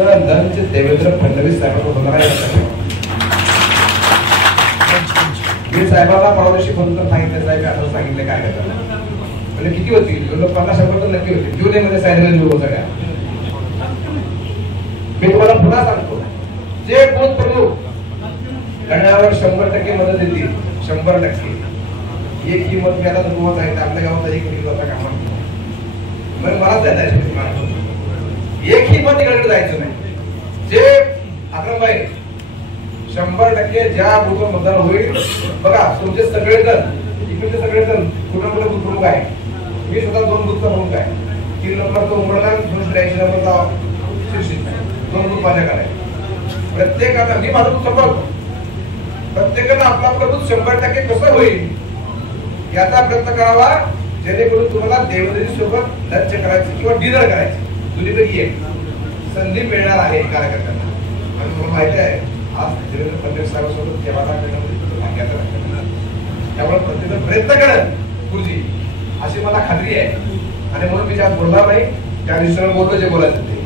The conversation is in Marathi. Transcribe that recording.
लंच देवेंद्र फडणवीस साहेबांना होणार आहे. मी साहेबांना परवा दिवशी फोन करून सांगितलं, साहेब आता सांगितलं काय करतात म्हणजे किती होतील, 50-100 तर नक्की होतील. जुलैमध्ये साहेब निवडून सगळ्या. मी तुम्हाला पुन्हा सांगतो, जे बूथ प्रमुख घड्याळावर 100% मदत देतील, 100%. एक ही मत मी आता तुम्हाला सांगितलं, आपल्या गावात एक किलो होता कामा मलाच जायचं, एक ही मत इकडे जायचं नाही. जे अक्रमबाई 100% ज्या बूथवर मतदान होईल, बघा तुमचे सगळेजण इकडचे सगळेजण कुठं कुठं बूथ प्रमुख आहे. मी स्वतः 2 बूथचा प्रमुख आहे. 3 नंबरचा उमरला, 83 नंबरचा शिर्षी, 2 बूथ माझ्याकडे आहे. प्रत्येकाला मी माझं बूथ संपवतो. प्रत्येकानं आपला बूथ 100% कसं होईल याचा प्रयत्न करावा, जेणेकरून तुम्हाला देवेंद्र सोबत लंच करायची किंवा डिनर करायची दोन्हीपैकी एक संधी मिळणार आहे कार्यकर्त्यांना. आणि तुम्हाला माहिती आहे आज देवेंद्र फडणवीस साहेबांसोबत केव्हा त्यामुळे प्रत्येक प्रयत्न करेल गुरुजी अशी मला खात्री आहे. आणि म्हणून मी ज्या बोलणार नाही त्या दिवसाला बोललो जे बोलायचं ते.